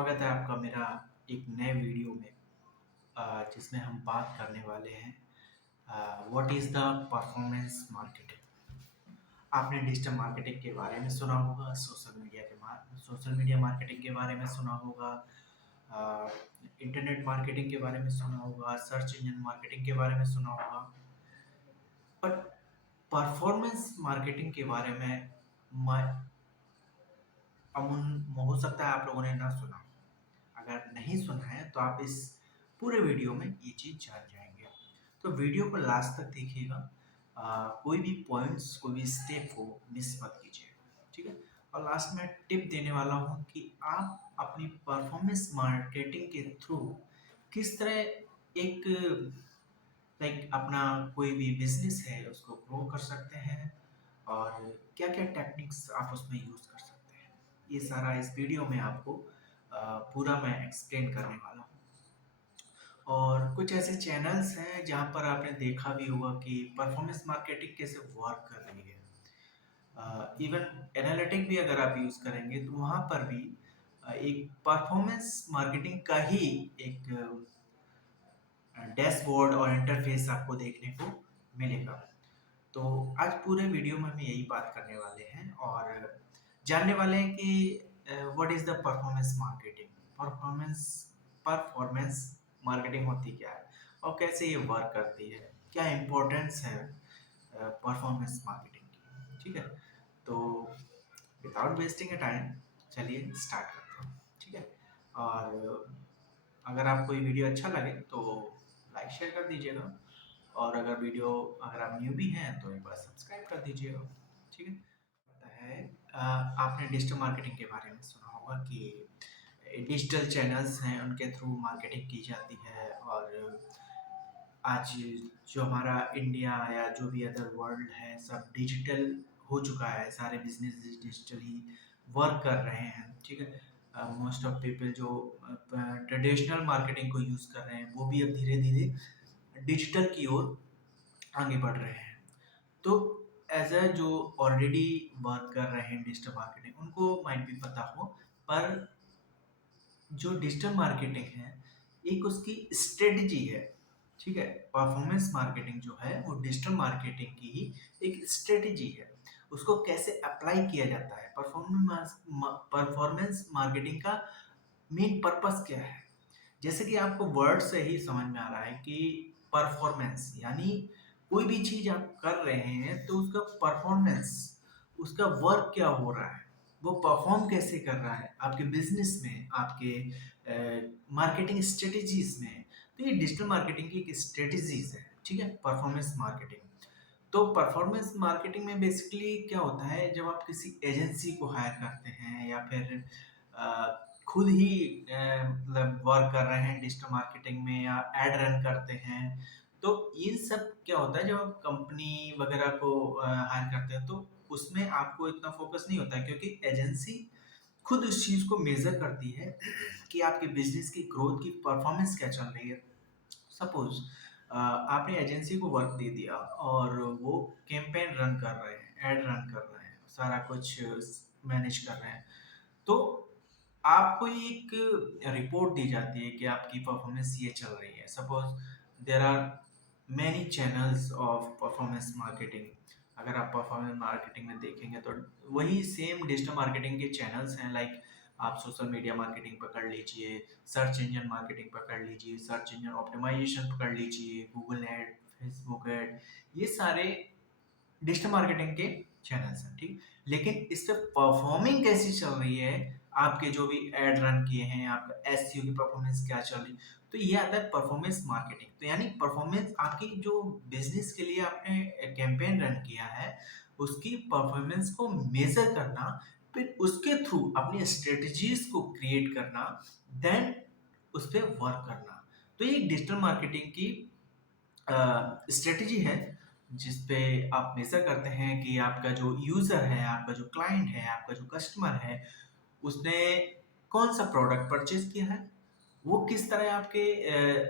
स्वागत है आपका मेरा एक नए वीडियो में जिसमें हम बात करने वाले हैं what is the performance marketing. आपने डिजिटल मार्केटिंग के बारे में सुना होगा, सोशल मीडिया मार्केटिंग के बारे में सुना होगा, इंटरनेट मार्केटिंग के बारे में सुना होगा, सर्च इंजन मार्केटिंग के बारे में सुना होगा। बट परफॉर्मेंस मार्केटिंग के बारे में मैं अमून हो सकता है आप लोगों ने ना सुना हो। अगर नहीं सुना है तो आप इस पूरे वीडियो में ये चीज़ जान जाएंगे। तो वीडियो को लास्ट तक देखिएगा। कोई भी पॉइंट्स, कोई भी स्टेप को मिस मत कीजिएगा, ठीक है। और लास्ट में टिप देने वाला हूँ कि आप अपनी परफॉर्मेंस मार्केटिंग के थ्रू किस तरह एक अपना कोई भी बिजनेस है उसको ग्रो कर सकते हैं और क्या क्या टेक्निक्स आप उसमें यूज़ कर सकते हैं। ये सारा इस वीडियो में आपको पूरा मैं एक्सप्लेन करने वाला हूँ। और कुछ ऐसे चैनल्स हैं जहाँ पर आपने देखा भी होगा कि परफॉर्मेंस मार्केटिंग कैसे वर्क कर रही है। इवन एनालिटिक भी अगर आप यूज़ करेंगे तो वहाँ पर भी एक परफॉर्मेंस मार्केटिंग का ही एक डैशबोर्ड और इंटरफेस आपको देखने को मिलेगा। तो आज पूरे वीडियो में हम यही बात करने वाले हैं और जानने वाले हैं कि what is the performance marketing. Performance performance marketing होती क्या है और कैसे ये वर्क करती है, क्या इम्पोर्टेंस है परफॉर्मेंस मार्केटिंग की, ठीक है। तो विदाउट वेस्टिंग ए टाइम चलिए स्टार्ट करते हैं, ठीक है। और अगर आपको ये वीडियो अच्छा लगे तो लाइक शेयर कर दीजिएगा और अगर आप न्यू भी हैं तो एक बार सब्सक्राइब कर दीजिएगा, ठीक है। पता है आपने डिजिटल मार्केटिंग के बारे में सुना होगा कि डिजिटल चैनल्स हैं उनके थ्रू मार्केटिंग की जाती है। और आज जो हमारा इंडिया या जो भी अदर वर्ल्ड है सब डिजिटल हो चुका है, सारे बिजनेस डिजिटली वर्क कर रहे हैं, ठीक है। मोस्ट ऑफ पीपल जो ट्रेडिशनल मार्केटिंग को यूज़ कर रहे हैं वो भी अब धीरे धीरे डिजिटल की ओर आगे बढ़ रहे हैं। तो एज अ जो ऑलरेडी वर्क कर रहे हैं डिजिटल मार्केटिंग उनको माइट भी पता हो, पर जो डिजिटल मार्केटिंग है एक उसकी स्ट्रेटजी है, ठीक है। परफॉर्मेंस मार्केटिंग जो है वो डिजिटल मार्केटिंग की ही एक स्ट्रेटजी है। उसको कैसे अप्लाई किया जाता है, परफॉर्मेंस मार्केटिंग का मेन पर्पस क्या है। जैसे कि आपको वर्ड से ही समझ में आ रहा है कि परफॉर्मेंस यानी कोई भी चीज आप कर रहे हैं तो उसका परफॉर्मेंस, उसका वर्क क्या हो रहा है, वो परफॉर्म कैसे कर रहा है आपके बिजनेस में, आपके मार्केटिंग स्ट्रेटेजीज में। तो ये डिजिटल मार्केटिंग की एक स्ट्रेटेजीज है, ठीक है, परफॉर्मेंस मार्केटिंग। तो परफॉर्मेंस मार्केटिंग में बेसिकली क्या होता है, जब आप किसी एजेंसी को हायर करते हैं या फिर खुद ही मतलब वर्क कर रहे हैं डिजिटल मार्केटिंग में या एड रन करते हैं, तो इन सब क्या होता है जब आप कंपनी वगैरह को हायर करते हैं तो उसमें आपको इतना फोकस नहीं होता है क्योंकि एजेंसी खुद उस चीज को मेजर करती है कि आपके बिजनेस की ग्रोथ की परफॉर्मेंस क्या चल रही है। सपोज आपने एजेंसी को वर्क दे दिया और वो कैंपेन रन कर रहे हैं, एड रन कर रहे हैं, सारा कुछ मैनेज कर रहे हैं। तो आपको एक रिपोर्ट दी जाती है कि आपकी परफॉर्मेंस ये चल रही है। Suppose there are many channels of performance marketing. अगर आप परफॉर्मेंस मार्केटिंग में देखेंगे तो वही सेम डिजिटल मार्केटिंग के चैनल्स हैं। लाइक आप सोशल मीडिया मार्केटिंग पकड़ लीजिए, सर्च इंजन मार्केटिंग पकड़ लीजिए, सर्च इंजन ऑप्टिमाइजेशन पकड़ लीजिए, गूगल एड, फेसबुक एड, ये सारे डिजिटल मार्केटिंग के चैनल्स हैं, ठीक। लेकिन इस पे परफॉर्मिंग कैसी चल रही है, आपके जो भी एड रन किए हैं, आपका एसईओ की परफॉर्मेंस क्या चल रही है, तो ये आता है परफॉर्मेंस मार्केटिंग। तो यानी परफॉर्मेंस आपकी जो बिजनेस के लिए आपने कैंपेन रन किया है उसकी परफॉर्मेंस को मेजर करना, फिर उसके थ्रू अपनी स्ट्रेटजीज को क्रिएट करना, देन उस पर वर्क करना। तो ये डिजिटल मार्केटिंग की स्ट्रेटजी है जिसपे आप मेजर करते हैं कि आपका जो यूजर है, आपका जो क्लाइंट है, आपका जो कस्टमर है, उसने कौन सा प्रोडक्ट परचेज किया है, वो किस तरह आपके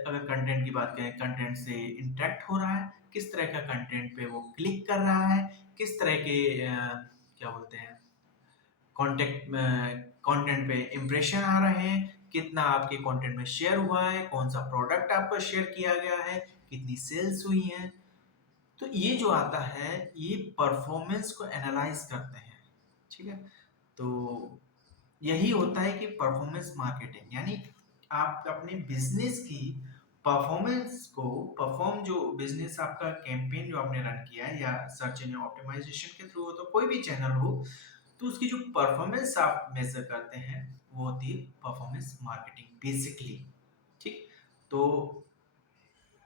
अगर कंटेंट की बात करें, कंटेंट से इंटरेक्ट हो रहा है, किस तरह का कंटेंट पे वो क्लिक कर रहा है, किस तरह के क्या बोलते हैं कॉन्टेक्ट कंटेंट पे इम्प्रेशन आ रहे हैं, कितना आपके कंटेंट में शेयर हुआ है, कौन सा प्रोडक्ट आपका शेयर किया गया है, कितनी सेल्स हुई हैं। तो ये जो आता है, ये परफॉर्मेंस को एनालाइज करते हैं, ठीक है। तो यही होता है कि परफॉर्मेंस मार्केटिंग, यानी आप अपने बिजनेस की परफॉर्मेंस को, परफॉर्म जो बिजनेस आपका कैंपेन जो आपने रन किया है या सर्च इंजन ऑप्टिमाइजेशन के थ्रू हो, तो कोई भी चैनल हो, तो उसकी जो परफॉर्मेंस आप मेजर करते हैं वो होती है परफॉर्मेंस मार्केटिंग बेसिकली, ठीक। तो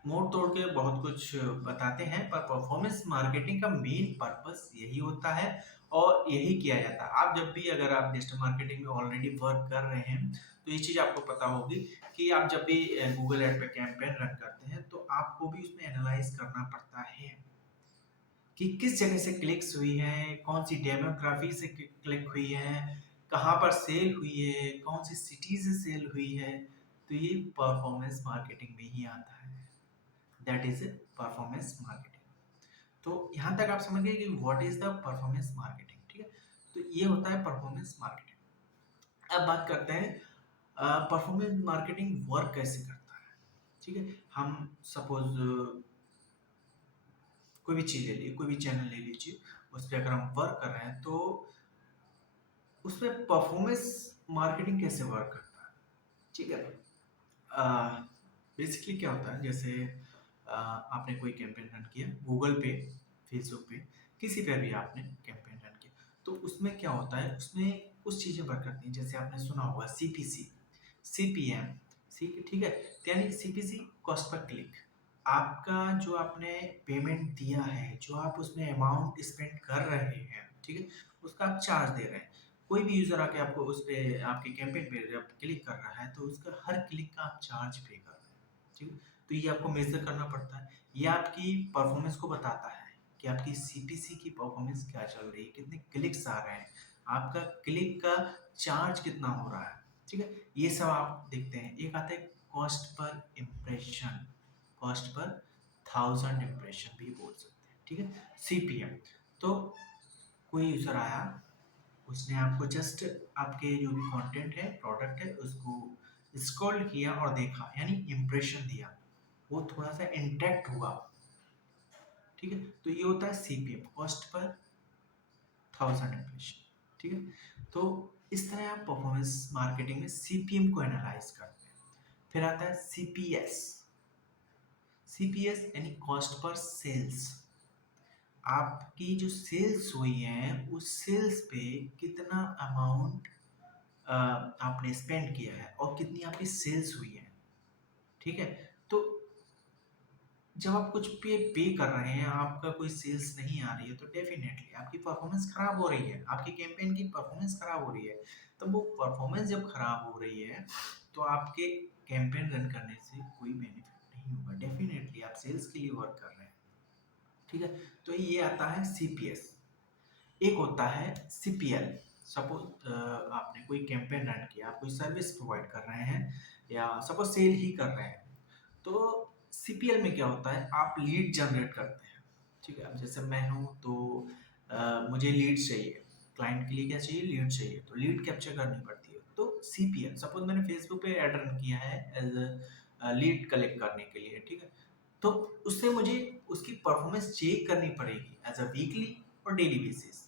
मोड़ तोड़ के बहुत कुछ बताते हैं, पर परफॉर्मेंस मार्केटिंग का मेन पर्पस यही होता है और यही किया जाता है। आप जब भी, अगर आप डिजिटल मार्केटिंग में ऑलरेडी वर्क कर रहे हैं, तो ये चीज़ आपको पता होगी कि आप जब भी गूगल एड पे कैंपेन रन करते हैं, तो आपको भी उसमें एनालाइज करना पड़ता है कि किस जगह से क्लिक्स हुई हैं, कौन सी डेमोग्राफी से क्लिक हुई है, कहाँ पर सेल हुई है, कौन सी सिटी से सेल हुई है। तो ये परफॉर्मेंस मार्केटिंग में ही आता है, दैट इज परफॉर्मेंस मार्केटिंग। तो यहाँ तक आप समझ गए कि what is the performance marketing, ठीक है। तो ये होता है परफॉर्मेंस मार्केटिंग। अब बात करते हैं परफॉर्मेंस मार्केटिंग वर्क कैसे करता है, ठीक है। हम सपोज कोई भी चीज़ ले लीजिए, कोई भी चैनल ले लीजिए, उस पर अगर हम वर्क कर रहे हैं, तो उसमें परफॉर्मेंस मार्केटिंग कैसे वर्क करता है, ठीक है। बेसिकली क्या होता है, जैसे आपने कोई कैंपेन रन किया गूगल पे, फेसबुक पे, किसी पे भी आपने कैंपेन रन किया, तो उसमें क्या होता है, उसमें कुछ चीज़ें वर्क करती हैं। जैसे आपने सुना होगा सीपीसी, सीपीएम, सी, ठीक है। तो यानी सीपीसी, कॉस्ट पर क्लिक। आपका जो आपने पेमेंट दिया है, जो आप उसमें अमाउंट स्पेंड कर रहे हैं, ठीक है, उसका आप चार्ज दे रहे हैं। कोई भी यूजर आके आपको उस पे, आपके कैंपेन पे जब क्लिक कर रहा है, तो उसका हर क्लिक का आप चार्ज पे कर रहे हैं, ठीक है। तो ये आपको मेजर करना पड़ता है। ये आपकी परफॉर्मेंस को बताता है कि आपकी सीपीसी की परफॉर्मेंस क्या चल रही है, कितने क्लिक्स आ रहे हैं, आपका क्लिक का चार्ज कितना हो रहा है, ठीक है। ये सब आप देखते हैं। एक आता है cost per impression, cost per 1000 impression भी बोल सकते हैं, ठीक है, सीपीएम। तो कोई यूजर आया, उसने आपको जस्ट आपके जो भी कंटेंट है, प्रोडक्ट है, उसको स्क्रॉल किया और देखा, यानी इम्प्रेशन दिया, वो थोड़ा सा इंटरेक्ट हुआ, ठीक है। तो ये होता है सीपीएम, कॉस्ट पर 1000 इम्प्रेशन, ठीक है। तो इस तरह आप परफॉर्मेंस मार्केटिंग में सीपीएम को एनालाइज करते हैं। फिर आता है सीपीएस, सीपीएस यानी कॉस्ट पर सेल्स। आपकी जो सेल्स हुई है, उस सेल्स पे कितना अमाउंट आपने स्पेंड किया है और कितनी आपकी सेल्स हुई है, ठीक है। तो जब आप कुछ पे कर रहे हैं, आपका कोई सेल्स नहीं आ रही है, तो डेफिनेटली आपकी परफॉर्मेंस खराब हो रही है, आपकी कैंपेन की परफॉर्मेंस खराब हो रही है। तो वो परफॉर्मेंस जब खराब हो रही है, तो आपके कैंपेन रन करने से कोई बेनिफिट नहीं होगा। डेफिनेटली आप सेल्स के लिए वर्क कर रहे हैं, ठीक है। तो ये आता है सीपीएस। एक होता है सीपीएल। सपोज आपने कोई कैंपेन रन किया, आप कोई सर्विस प्रोवाइड कर रहे हैं या सपोज सेल ही कर रहे हैं, तो सीपीएल में क्या होता है, आप लीड जनरेट करते हैं, ठीक है। अब जैसे मैं हूँ, तो मुझे लीड चाहिए, क्लाइंट के लिए क्या चाहिए, लीड चाहिए, तो लीड कैप्चर करनी पड़ती है। तो सीपीएल, सपोज मैंने फेसबुक पे ऐड रन किया है एज लीड कलेक्ट करने के लिए, ठीक है। तो उससे मुझे उसकी परफॉर्मेंस चेक करनी पड़ेगी एज अ वीकली और daily basis,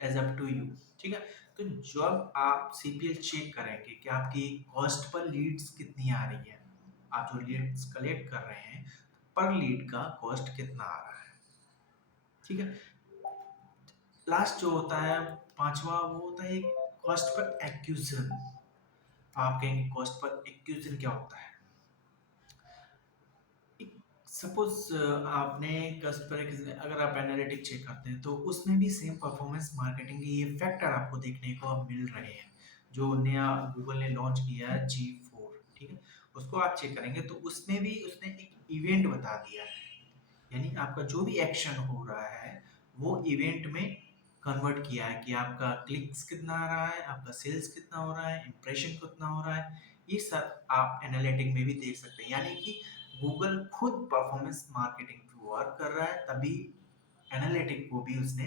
as up to you, ठीक है। तो जब आप सीपीएल चेक करेंगे कि आपकी कॉस्ट पर लीड्स कितनी आ रही है, आप जो लीड्स कलेक्ट कर रहे हैं, पर लीड का कॉस्ट कितना आ रहा है, ठीक है। लास्ट जो होता है, पांचवा, वो होता है कॉस्ट पर एक्यूजन। आप कहेंगे कॉस्ट पर एक्यूजन क्या होता है। सपोज आपने कस्टमर, अगर आप एनालिटिक चेक करते हैं, तो उसमें भी सेम परफॉर्मेंस मार्केटिंग के ये फैक्टर आपको देखने को अब मिल रहे हैं। जो नया गूगल ने लॉन्च किया है G4, ठीक है, उसको आप चेक करेंगे, तो उसमें भी उसने एक इवेंट बता दिया है, यानी आपका जो भी एक्शन हो रहा है, वो इवेंट में कन्वर्ट किया है कि आपका क्लिक्स कितना आ रहा है, आपका सेल्स कितना हो रहा है, इंप्रेशन कितना हो रहा है। ये सब आप एनालिटिक में भी देख सकते हैं, यानी कि गूगल खुद परफॉर्मेंस मार्केटिंग पे वर्क कर रहा है, तभी एनालिटिक को भी उसने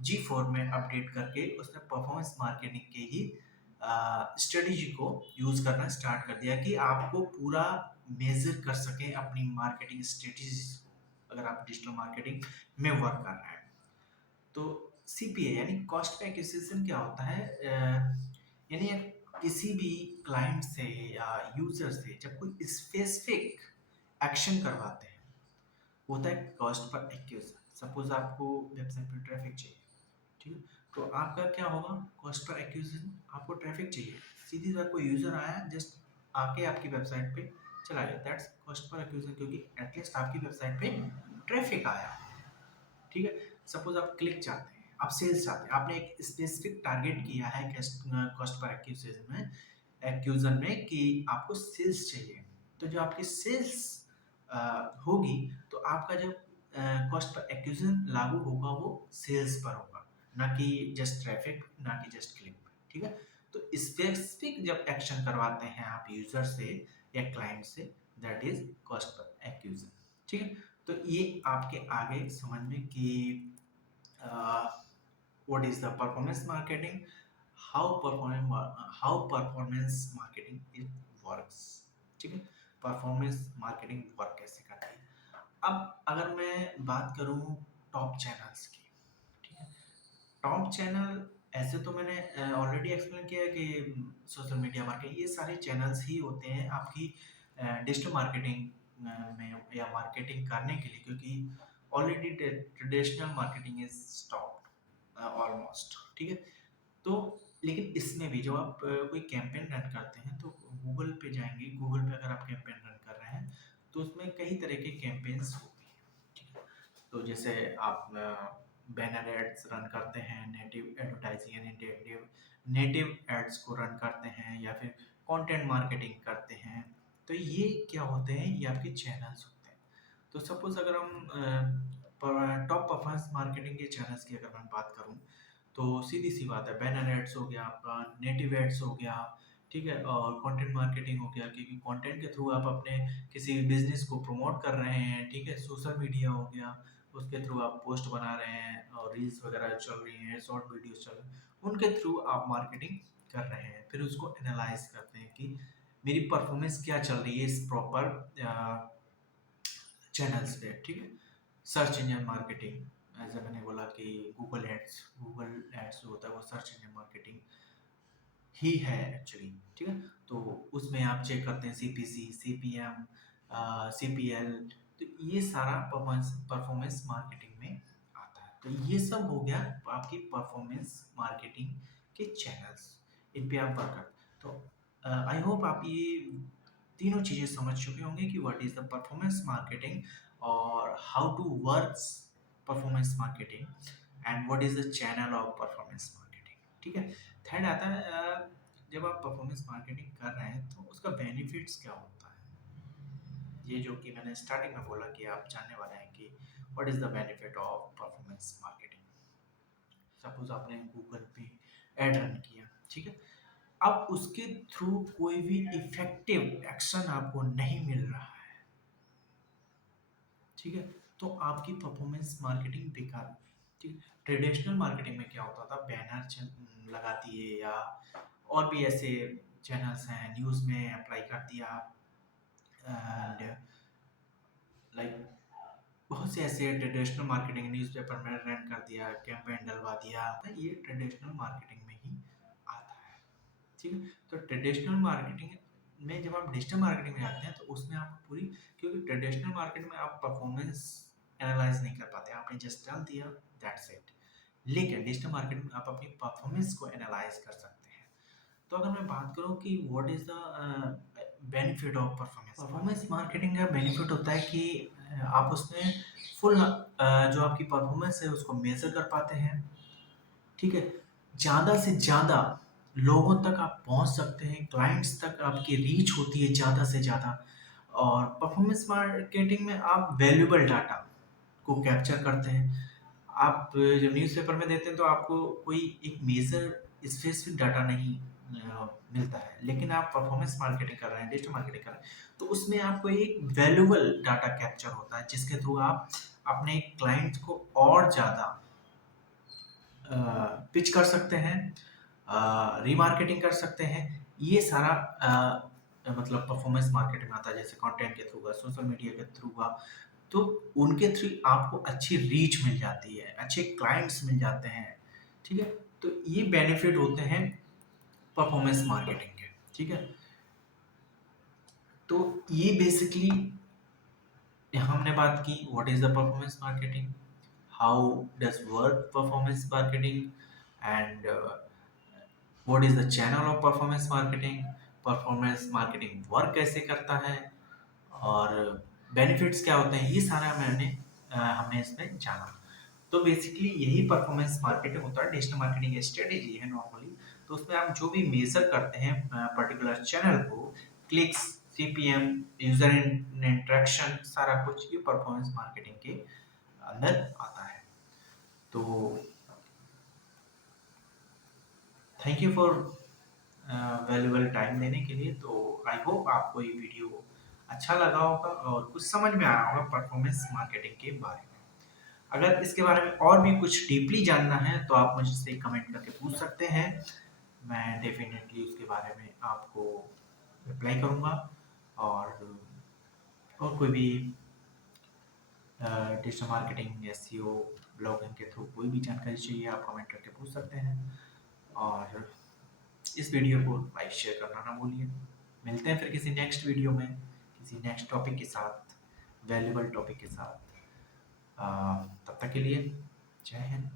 G4 में अपडेट करके उसने परफॉर्मेंस मार्केटिंग के ही स्ट्रेटेजी को यूज करना स्टार्ट कर दिया कि आपको पूरा मेजर कर सके अपनी मार्केटिंग स्ट्रेटेजी को, अगर आप डिजिटल मार्केटिंग में वर्क कर रहे हैं। तो सीपीए यानी कॉस्ट पे एक्विजिशन क्या होता है, यानी किसी भी क्लाइंट से या यूजर से जब कोई स्पेसिफिक एक्शन करवाते हैं, होता है कॉस्ट पर एक्विजिशन। सपोज आपको वेबसाइट पे ट्रैफिक चाहिए, ठीक है, तो आपका क्या होगा, कॉस्ट पर एक्विजिशन, आपको ट्रैफिक चाहिए, सीधी सा कोई यूजर आया जस्ट आके आपकी वेबसाइट पे चला गया, दैट्स कॉस्ट पर एक्विजिशन, क्योंकि एटलीस्ट आपकी वेबसाइट पे ट्रैफिक आया, ठीक है। सपोज आप क्लिक चाहते हैं, आप सेल्स चाहते हैं, आपने एक स्पेसिफिक टारगेट किया है कॉस्ट पर एक्विजिशन में कि आपको सेल्स चाहिए, तो जो आपकी सेल्स होगी तो आपका जब कॉस्ट पर एक्विजिशन लागू होगा वो सेल्स पर होगा, ना कि जस्ट ट्रैफिक, ना कि जस्ट क्लिक पर, ठीक है। तो स्पेसिफिक जब एक्शन करवाते हैं आप यूजर से या क्लाइंट से, that is cost per acquisition, ठीक है। तो ये आपके आगे समझ में कि what is the performance marketing, how performance marketing it works, ठीक है, परफॉर्मेंस मार्केटिंग वर्क कैसे करती है। अब अगर मैं बात करूं टॉप चैनल्स की, ठीक है, टॉप चैनल ऐसे तो मैंने ऑलरेडी एक्सप्लेन किया है कि सोशल मीडिया मार्केटिंग, ये सारे चैनल्स ही होते हैं आपकी डिजिटल मार्केटिंग में या मार्केटिंग करने के लिए, क्योंकि already traditional marketing is stopped almost, ठीक है। तो लेकिन इसमें भी जब आप कोई कैंपेन रन करते हैं तो गूगल पे जाएंगे, गूगल पे अगर आप कैंपेन रन कर रहे हैं तो उसमें कई तरह के कैंपेन्स होते हैं, ठीक है। तो जैसे आप बैनर एड्स रन करते हैं, नेटिव एडवर्टाइजिंग यानी नेटिव एड्स को रन करते हैं, या फिर कंटेंट मार्केटिंग करते हैं, तो ये क्या होते हैं, ये आपके चैनल्स होते हैं। तो सपोज अगर हम टॉप परफॉर्मेंस मार्केटिंग के चैनल्स की अगर मैं बात करूं, तो सीधी सी बात है, बैनर एड्स हो गया आपका, नेटिव एड्स हो गया, ठीक है, और कंटेंट मार्केटिंग हो गया, क्योंकि कंटेंट के थ्रू आप अपने किसी बिजनेस को प्रमोट कर रहे हैं, ठीक है, सोशल मीडिया हो गया, उसके थ्रू आप पोस्ट बना रहे हैं और रील्स वगैरह चल रही हैं, शॉर्ट वीडियोस चल रही हैं, उनके थ्रू आप मार्केटिंग कर रहे हैं, फिर उसको एनालाइज करते हैं कि मेरी परफॉर्मेंस क्या चल रही है इस प्रॉपर चैनल्स पे, ठीक है। सर्च इंजन मार्केटिंग, ऐसे मैंने बोला कि गूगल एड्स जो होता है वो सर्च इंजन मार्केटिंग ही है एक्चुअली, ठीक है। तो उसमें आप चेक करते हैं सीपीसी, सीपीएम, सीपीएल, तो ये सारा परफॉर्मेंस मार्केटिंग में आता है। तो ये सब हो गया आपकी परफॉर्मेंस मार्केटिंग के चैनल्स, इन पे आप वर्क करते, तो आई होप आप ये तीनों चीजें समझ चुके होंगे कि what is the performance marketing और how to works performance marketing and what is the channel of performance marketing, ठीक है। थर्ड आता है जब आप परफॉर्मेंस मार्केटिंग कर रहे हैं तो उसका बेनिफिट्स क्या होता है, ये जो कि मैंने स्टार्टिंग में बोला कि आप जानने वाले हैं कि what is the benefit of performance marketing. Suppose आपने गूगल पे एड रन किया, ठीक है, अब उसके थ्रू कोई भी इफेक्टिव एक्शन आपको नहीं मिल रहा है, ठीक है, तो आपकी परफॉर्मेंस मार्केटिंग बेकार होगी, ठीक है। ट्रेडिशनल मार्केटिंग में क्या होता था, बैनर लगा दिए या और भी ऐसे चैनल्स हैं, न्यूज़ में अप्लाई कर दिया, एंड लाइक बहुत से ऐसे ट्रेडिशनल मार्केटिंग न्यूज़पेपर में रन कर दिया, कैंपेन डलवा दिया, ये ट्रेडिशनल मार्केटिंग में ही आता है, ठीक है। तो ट्रेडिशनल मार्केटिंग में जब आप डिजिटल मार्केटिंग में आते हैं तो उसमें आप पूरी, क्योंकि ट्रेडिशनल मार्केट में आप परफॉर्मेंस एनालाइज नहीं कर पाते, आपने जस्ट डाल दिया, दैट्स इट। लेकिन डिजिटल मार्केट में आप अपनी परफॉर्मेंस को एनालाइज कर सकते हैं। तो अगर मैं बात करूं कि what is the benefit of performance marketing का बेनिफिट होता है कि आप उसमें फुल जो आपकी परफॉर्मेंस है उसको मेजर कर पाते हैं, ठीक है, ज़्यादा से ज़्यादा लोगों तक आप पहुंच सकते हैं, क्लाइंट्स तक आपकी रीच होती है ज़्यादा से ज़्यादा। और परफॉर्मेंस मार्केटिंग में आप वैल्यूएबल डाटा को कैप्चर करते हैं। आप जब न्यूज़पेपर में देते हैं तो आपको कोई एक मेजर स्पेसिफिक डाटा नहीं मिलता है, लेकिन आप परफॉर्मेंस मार्केटिंग कर रहे हैं, डिजिटल मार्केटिंग कर रहे हैं, तो उसमें आपको एक वैल्यूएबल डाटा कैप्चर होता है जिसके थ्रू आप अपने क्लाइंट को और ज़्यादा पिच कर सकते हैं, रीमार्केटिंग कर सकते हैं। ये सारा मतलब परफॉर्मेंस मार्केटिंग आता है, जैसे कंटेंट के थ्रू हुआ, सोशल मीडिया के थ्रू हुआ, तो उनके थ्रू आपको अच्छी रीच मिल जाती है, अच्छे क्लाइंट्स मिल जाते हैं, ठीक है? तो ये बेनिफिट होते हैं परफॉर्मेंस मार्केटिंग के, ठीक है? तो ये बेसिकली हमने बात की what is the performance marketing, how does work performance marketing, and what is the channel of performance marketing, performance marketing work कैसे करता है, और बेनिफिट्स क्या होते हैं, ये सारा हमने इसमें जाना। तो बेसिकली यही परफॉर्मेंस मार्केटिंग होता है, डिजिटल मार्केटिंग स्ट्रेटेजी है नॉर्मली। तो उसमें आप जो भी मेजर करते हैं पर्टिकुलर चैनल को, क्लिक्स, सीपीएम, यूजर इंटरेक्शन, सारा कुछ ये परफॉर्मेंस मार्केटिंग के अंदर आता है। तो thank you for valuable time देने के लिए। तो आई होप आपको ये वीडियो अच्छा लगा होगा और कुछ समझ में आया होगा परफॉर्मेंस मार्केटिंग के बारे में। अगर इसके बारे में और भी कुछ डीपली जानना है तो आप मुझसे कमेंट करके पूछ सकते हैं, मैं डेफिनेटली उसके बारे में आपको रिप्लाई करूँगा। और कोई भी डिजिटल मार्केटिंग, एसईओ, ब्लॉगिंग के थ्रू कोई भी जानकारी चाहिए आप कमेंट करके पूछ सकते हैं। और इस वीडियो को लाइक शेयर करना ना भूलिए। मिलते हैं फिर किसी नेक्स्ट वीडियो में, किसी नेक्स्ट टॉपिक के साथ, वैल्यूबल टॉपिक के साथ। तब तक के लिए जय हिंद।